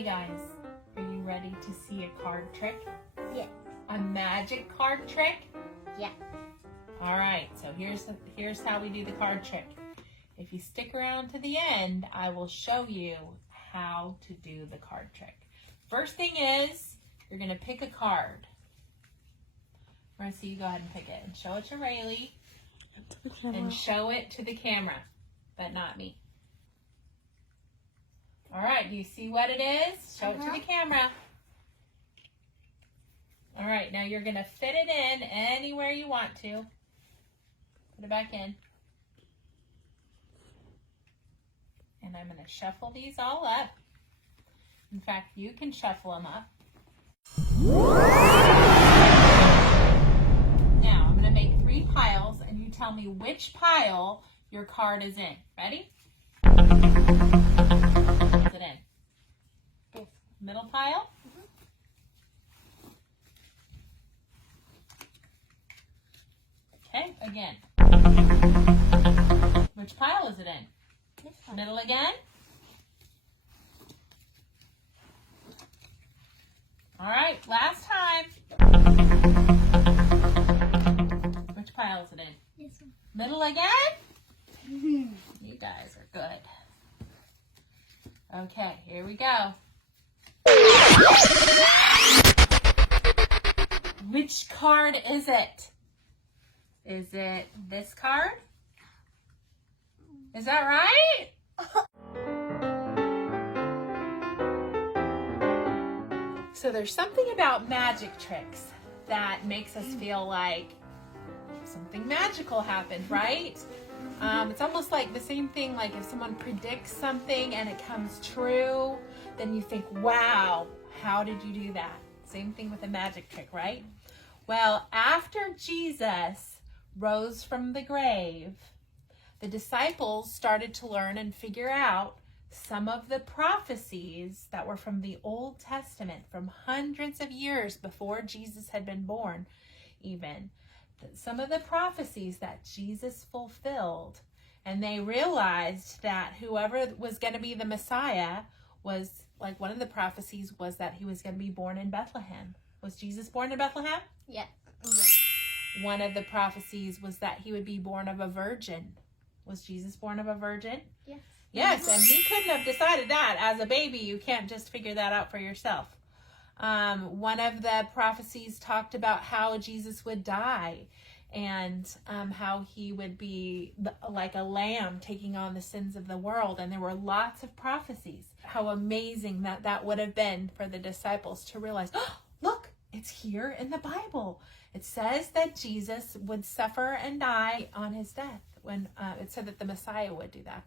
Okay, guys, are you ready to see a card trick? Yeah. A magic card trick? Yeah. All right, so here's how we do the card trick. If you stick around to the end, I will show you how to do the card trick. First thing is, you're going to pick a card. We're going to see you go ahead and pick it. And show it to Rayleigh. And show it to the camera, but not me. All right, do you see what it is? Show it to the camera. All right, now you're going to fit it in anywhere you want to. Put it back in. And I'm going to shuffle these all up. In fact, you can shuffle them up. Now, I'm going to make 3 piles, and you tell me which pile your card is in. Ready? Is it in? Middle pile? Okay, again. Which pile is it in? This one. Middle again? All right, last time. Which pile is it in? This one. Middle again? You guys are good. Okay, here we go. Which card is it? Is it this card? Is that right? So there's something about magic tricks that makes us feel like something magical happened, right? It's almost like the same thing, like if someone predicts something and it comes true, then you think, wow, how did you do that? Same thing with a magic trick, right? Well, after Jesus rose from the grave, the disciples started to learn and figure out some of the prophecies that were from the Old Testament, from hundreds of years before Jesus had been born even. Some of the prophecies that Jesus fulfilled. And they realized that whoever was going to be the Messiah was, like one of the prophecies was that he was going to be born in Bethlehem. Was Jesus born in Bethlehem? Yeah. One of the prophecies was that he would be born of a virgin. Was Jesus born of a virgin? Yes. Yes, and he couldn't have decided that. As a baby, you can't just figure that out for yourself. One of the prophecies talked about how Jesus would die and how he would be like a lamb taking on the sins of the world. And there were lots of prophecies. How amazing that would have been for the disciples to realize, oh, look, it's here in the Bible. It says that Jesus would suffer and die on his death. When it said that the Messiah would do that.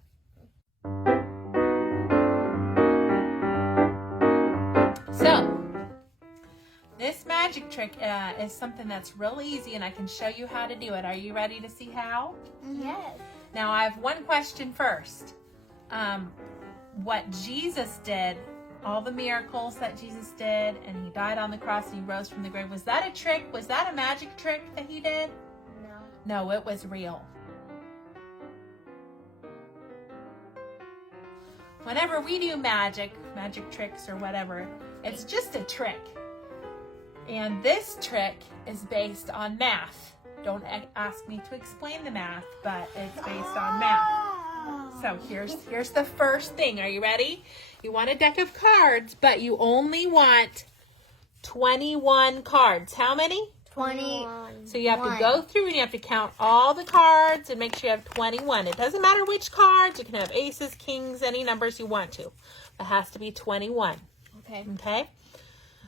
So, this magic trick is something that's real easy, and I can show you how to do it. Are you ready to see how? Yes. Now, I have one question first. What Jesus did, all the miracles that Jesus did, and he died on the cross and he rose from the grave, was that a trick? Was that a magic trick that he did? No. No, it was real. Whenever we do magic tricks or whatever, it's just a trick. And this trick is based on math. Don't ask me to explain the math, but it's based on math. So here's the first thing. Are you ready? You want a deck of cards, but you only want 21 cards. How many? 21. So you have to go through and you have to count all the cards and make sure you have 21. It doesn't matter which cards. You can have aces, kings, any numbers you want to. It has to be 21. Okay. Okay?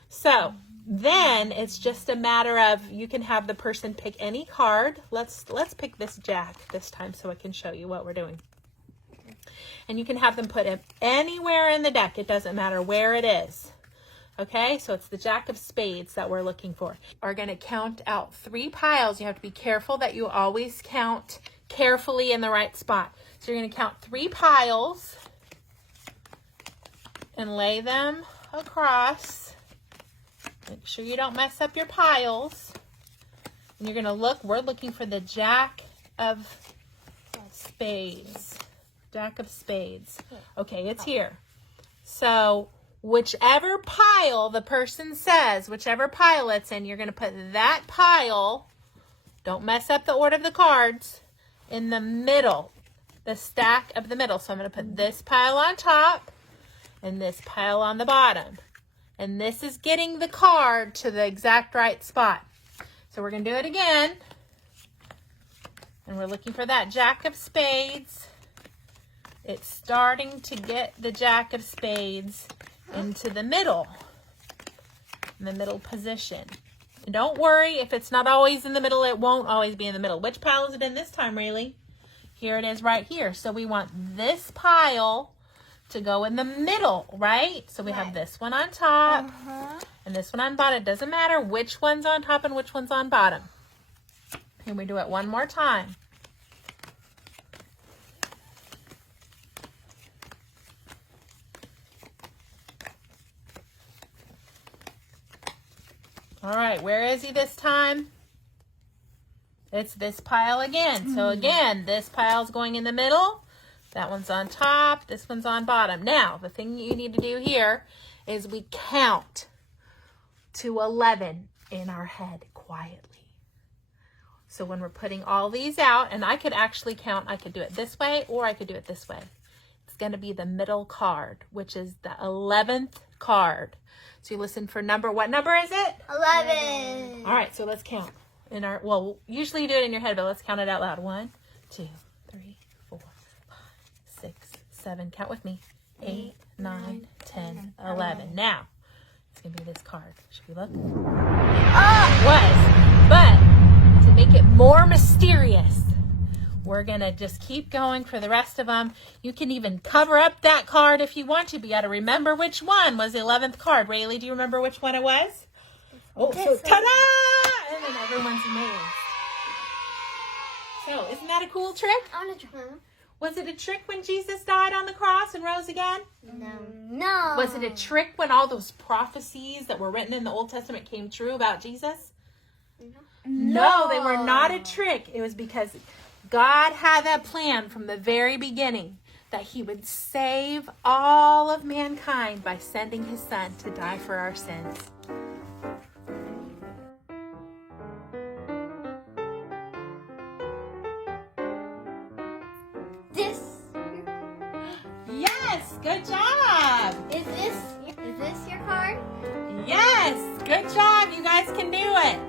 So then it's just a matter of, you can have the person pick any card. Let's pick this jack this time so I can show you what we're doing. And you can have them put it anywhere in the deck. It doesn't matter where it is. Okay, so it's the Jack of Spades that we're looking for. We're going to count out 3 piles. You have to be careful that you always count carefully in the right spot. So you're going to count 3 piles and lay them across. Make sure you don't mess up your piles. And you're going to look, we're looking for the Jack of Spades. Jack of Spades. Okay, it's here. So whichever pile the person says, whichever pile it's in, you're going to put that pile, don't mess up the order of the cards, in the middle, the stack of the middle. So I'm going to put this pile on top and this pile on the bottom. And this is getting the card to the exact right spot. So we're going to do it again. And we're looking for that Jack of Spades. It's starting to get the Jack of Spades into the middle position. And don't worry, if it's not always in the middle, it won't always be in the middle. Which pile is it in this time, Rayleigh? Here it is right here. So we want this pile to go in the middle, right? So we have this one on top and this one on bottom. It doesn't matter which one's on top and which one's on bottom. And we do it one more time. All right, where is he this time? It's this pile again. So again, this pile's going in the middle. That one's on top. This one's on bottom. Now, the thing you need to do here is we count to 11 in our head quietly. So when we're putting all these out, and I could actually count, I could do it this way or I could do it this way. It's going to be the middle card, which is the 11th card. So you listen for number. What number is it? 11. All right, so let's count. Well, usually you do it in your head, but let's count it out loud. 1, 2, 3, 4, 5, 6, 7. Count with me. 8, 9, 10, 11. Now, it's going to be this card. Should we look? It was. But to make it more mysterious, we're going to just keep going for the rest of them. You can even cover up that card if you want to, but you got to remember which one was the 11th card. Rayleigh, do you remember which one it was? Oh, so ta-da! And then everyone's amazed. So, isn't that a cool trick? I want to try. Was it a trick when Jesus died on the cross and rose again? No. Was it a trick when all those prophecies that were written in the Old Testament came true about Jesus? No, they were not a trick. It was because God had that plan from the very beginning that he would save all of mankind by sending his son to die for our sins. Yes, good job. Is this your card? Yes, good job. You guys can do it.